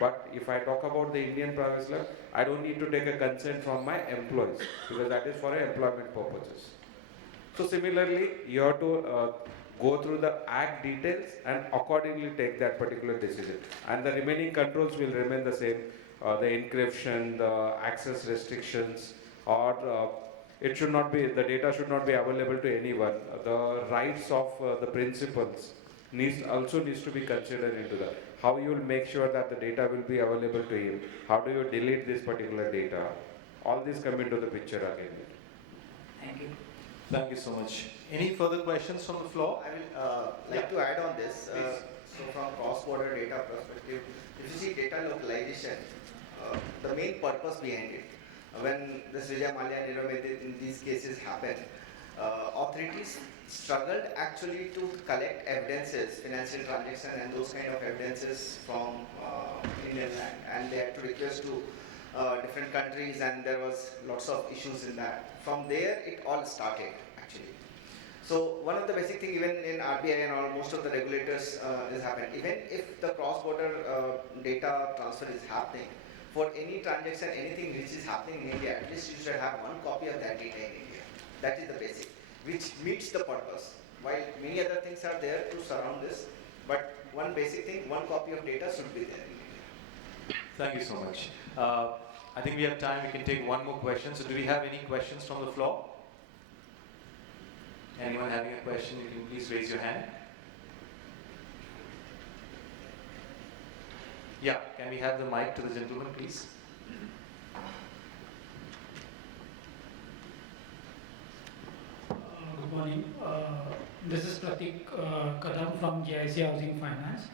But if I talk about the Indian privacy law, I don't need to take a consent from my employees because that is for employment purposes. So similarly, you have to go through the act details and accordingly take that particular decision. And the remaining controls will remain the same. The encryption, the access restrictions, or it should not be, the data should not be available to anyone. The rights of the principals also needs to be considered into that. How you will make sure that the data will be available to him? How do you delete this particular data? All these come into the picture again. Thank you. Thank you so much. Any further questions from the floor? I will like to add on this. So from cross-border data perspective, if you see data localization, the main purpose behind it, when this Vijay Mallya and in these cases happen, authorities struggled actually to collect evidences, financial transaction and those kind of evidences from Indian land, and they had to request to different countries, and there was lots of issues in that. From there, it all started actually. So one of the basic thing, even in RBI and all, most of the regulators is happening. Even if the cross-border data transfer is happening, for any transaction, anything which is happening in India, at least you should have one copy of that data in India. That is the basic, which meets the purpose. While many other things are there to surround this, but one basic thing, one copy of data should be there in India. Thank you so much. I think we have time, we can take one more question. So do we have any questions from the floor? Anyone having a question, you can please raise your hand. Yeah, can we have the mic to the gentleman, please? Good morning. This is Pratik Kadam from GIC Housing Finance.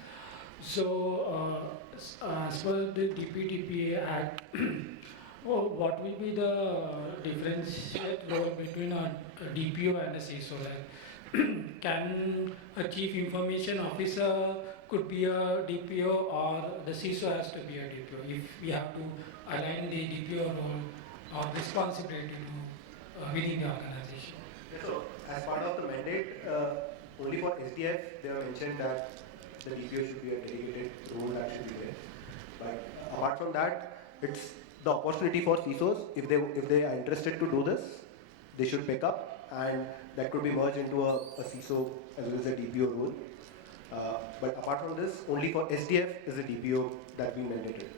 So, as per the DPDPA Act, what will be the differentiate role between a DPO and a CISO? Like, can a chief information officer could be a DPO, or the CISO has to be a DPO if we have to align the DPO role or responsibility to within the organization? So, as part of the mandate, only for SDF, they have mentioned that the DPO should be a dedicated role that should be there. But apart from that, it's the opportunity for CISOs, if they are interested to do this, they should pick up, and that could be merged into a CISO as well as a DPO role. But apart from this, only for SDF is a DPO that we mandated.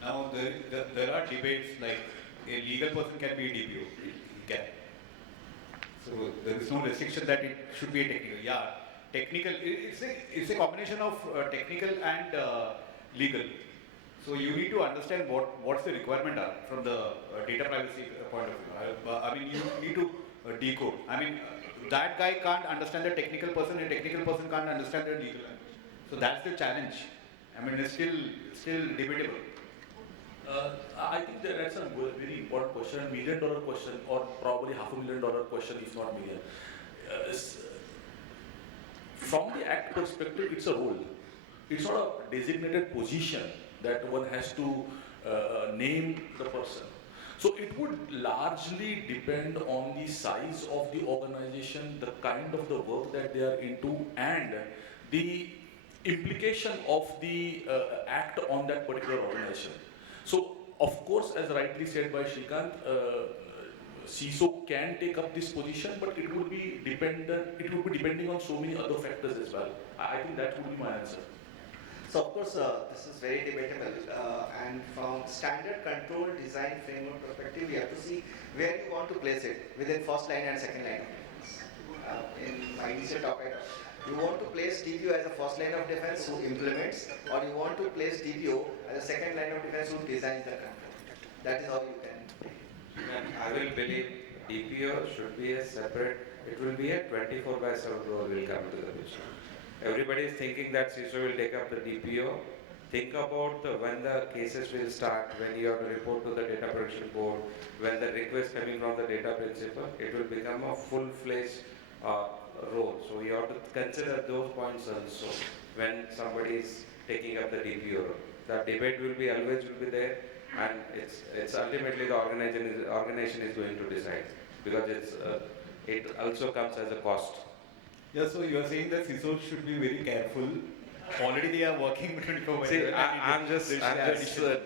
Now there are debates like a legal person can be a DPO. He can. So there is no restriction that it should be a technical. Yeah, technical. It's a combination of technical and legal. So you need to understand what's the requirement are from the data privacy point of view. I mean, you need to decode. I mean, that guy can't understand the technical person, a technical person can't understand the legal. So that's the challenge. I mean, it's still debatable. I think that's a very important question, $1 million question, or probably $500,000 question, if not million. From the Act perspective, it's a role. It's not a designated position that one has to name the person. So it would largely depend on the size of the organization, the kind of the work that they are into, and the implication of the Act on that particular organization. So, of course, as rightly said by Shrikanth, CISO can take up this position, but it would be depending on so many other factors as well. I think that would be my answer. So of course, this is very debatable, and from standard control design framework perspective, we have to see where you want to place it within first line and second line of defense. In my initial talk, you want to place DPO as a first line of defense who implements, or you want to place DPO as a second line of defense who designs the control. That is how you can take it. And I will believe DPO should be a separate, it will be a 24/7 role will come to the picture. Everybody is thinking that CISO will take up the DPO. Think about when the cases will start, when you have to report to the data protection board, when the request coming from the data principal, it will become a full-fledged role. So you have to consider those points also when somebody is taking up the DPO role. The debate will be always will be there, and it's ultimately the organization is going to decide, because it also comes as a cost. Yeah, so you are saying that CISOs should be very careful. Already they are working 24 See, I'm just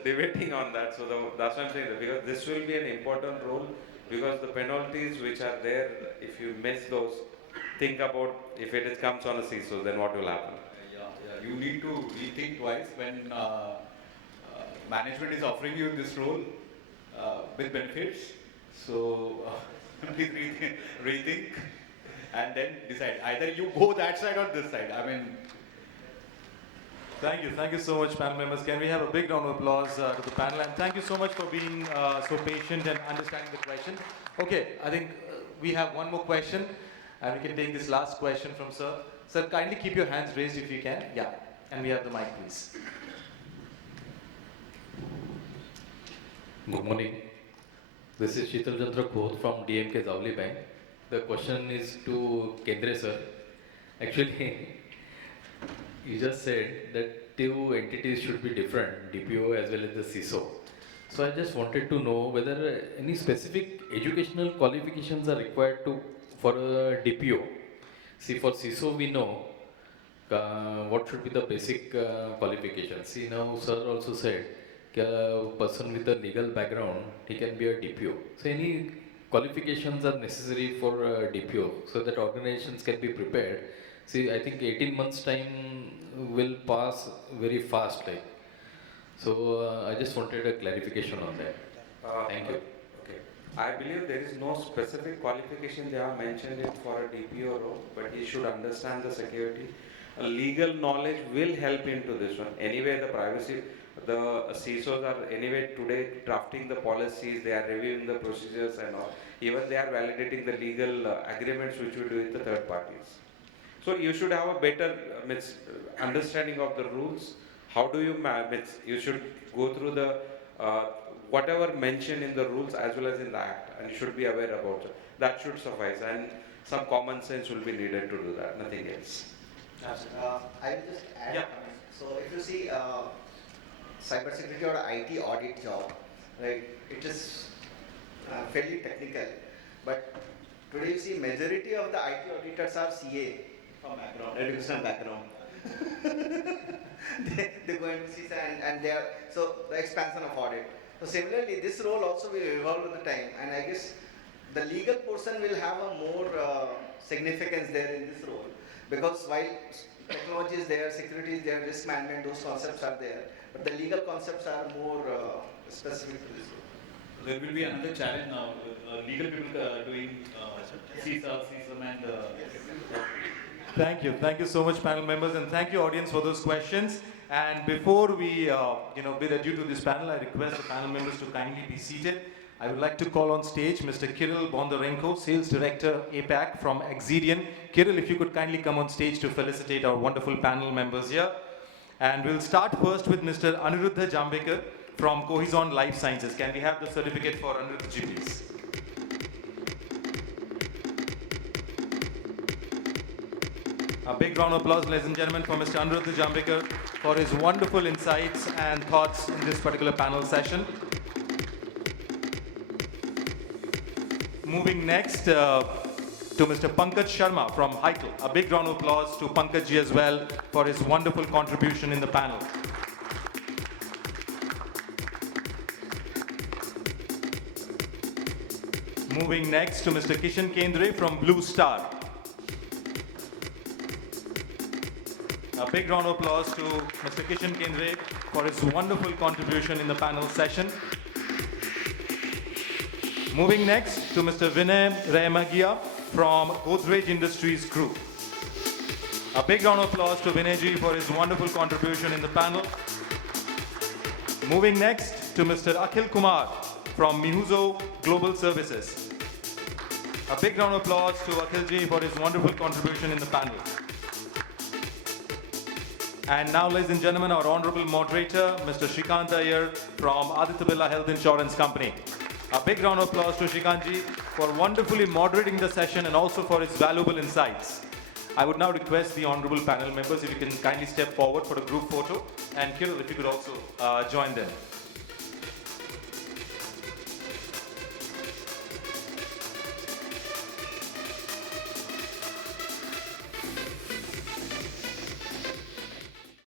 debating on that. So that's what I'm saying, because this will be an important role, because the penalties which are there, if you miss those, think about if it comes on a CISO, then what will happen? You need to rethink twice when management is offering you this role with benefits. So please rethink and then decide. Either you go that side or this side. I mean. Thank you so much, panel members. Can we have a big round of applause to the panel? And thank you so much for being so patient and understanding the question. Okay, I think we have one more question, and we can take this last question from Sir. Sir, kindly keep your hands raised if you can. Yeah, and we have the mic, please. Good morning. This is Sheetal Chandra Khoth from DMK Zawli Bank. The question is to Kendre sir. Actually, you just said that two entities should be different, DPO as well as the CISO. So I just wanted to know whether any specific educational qualifications are required for a DPO. See, for CISO we know what should be the basic qualifications. See, now sir also said a person with a legal background, he can be a DPO. So any qualifications are necessary for DPO so that organizations can be prepared. See, I think 18 months time will pass very fast. So I just wanted a clarification on that. Thank you. Okay. I believe there is no specific qualification they have mentioned it for a DPO role, but he should understand the security. Legal knowledge will help into this one. Anyway, the CISOs are anyway today drafting the policies, they are reviewing the procedures and all. Even they are validating the legal agreements which we do with the third parties. So you should have a better understanding of the rules. How do you you should go through the whatever mentioned in the rules as well as in the act, and you should be aware about it. That should suffice, and some common sense will be needed to do that, nothing else. I will just add. So if you see cybersecurity or IT audit job, right, it is fairly technical, but today you see majority of the IT auditors are CA from background, educational background. they go into CISA and they are, so the expansion of audit. So similarly, this role also will evolve with the time, and I guess the legal person will have a more significance there in this role, because while technology is there, security is there, risk management, those concepts are there, but the legal concepts are more specific to this role. There will be another challenge now, legal people doing CISA, CISM and Thank you so much, panel members, and thank you, audience, for those questions. And before we, bid adieu to this panel, I request the panel members to kindly be seated. I would like to call on stage Mr. Kirill Bondarenko, Sales Director APAC from Exidian. Kirill, if you could kindly come on stage to felicitate our wonderful panel members here. And we'll start first with Mr. Anirudha Jambhekar from Cohizon Life Sciences. Can we have the certificate for Anirudha ji, please? A big round of applause, ladies and gentlemen, for Mr. Anirudha Jambhekar for his wonderful insights and thoughts in this particular panel session. Moving next to Mr. Pankaj Sharma from Hikal. A big round of applause to Pankaj ji as well for his wonderful contribution in the panel. Moving next to Mr. Kishan Kendre from Blue Star. A big round of applause to Mr. Kishan Kendre for his wonderful contribution in the panel session. Moving next to Mr. Vinay Rayamagia from Godrej Industries Group. A big round of applause to Vinayji for his wonderful contribution in the panel. Moving next to Mr. Akhil Kumar from Mihuzo Global Services. A big round of applause to Akhilji for his wonderful contribution in the panel. And now, ladies and gentlemen, our honorable moderator, Mr. Shrikanth Iyer from Aditya Birla Health Insurance Company. A big round of applause to Shrikantji for wonderfully moderating the session and also for his valuable insights. I would now request the honorable panel members if you can kindly step forward for a group photo, and Kirill, if you could also join them.